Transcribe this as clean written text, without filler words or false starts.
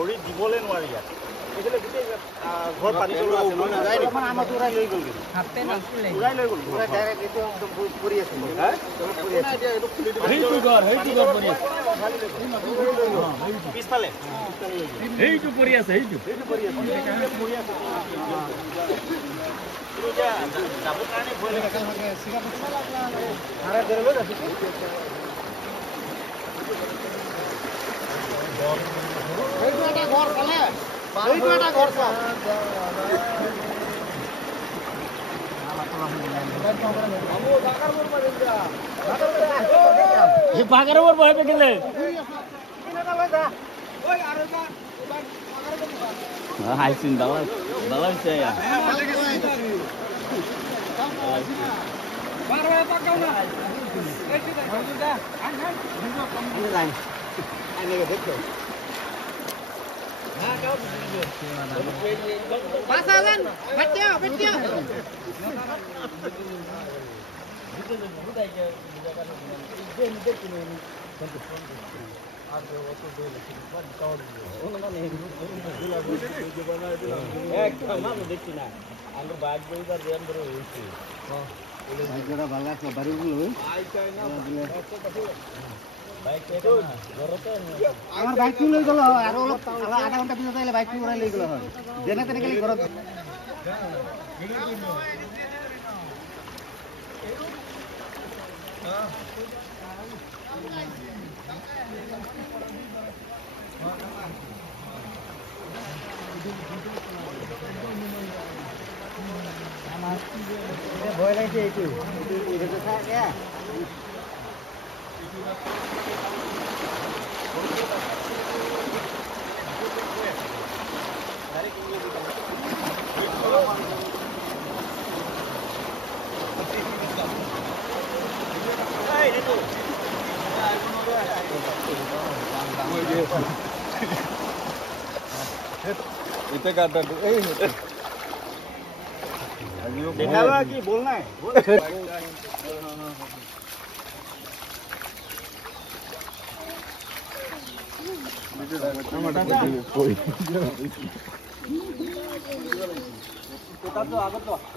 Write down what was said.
ভৰি দিবলৈ নোৱাৰি ইয়াত এইফালে গোটেই ঘৰ পানী আমাৰটো উৰাই লৈ গ'ল উৰাই লৈ গ'ল ডাইৰেক্ট এইটো একদম পৰি আছে পিছফালে সেইটো পৰি আছে সেইটো পৰি আছে যাবৰ কাৰণে ভয় লাগে বাগাৰৰ বহে পেকিলে হাইছিন দালা দালা হৈছে ইয়া বাৰ হয় পাকাও না এইটো দা আন লাইন আনে দেখো না কাও পাসালেন বাচ্চা বাচ্চা দেখছি না আমার বাইক বইবার জ্যাম ধরে হয়েছে বাইকটা ভালো আছে বাড়ি গুলো আমার বাইক লই গেল আর আধা ঘন্টা পিছনে তাইলে বাইক উড়াই লই গেল হয় জেনে তেনে গেলি ঘর ভয় লাগছে এইটু इथे काढतात देखावा की बोलना है तो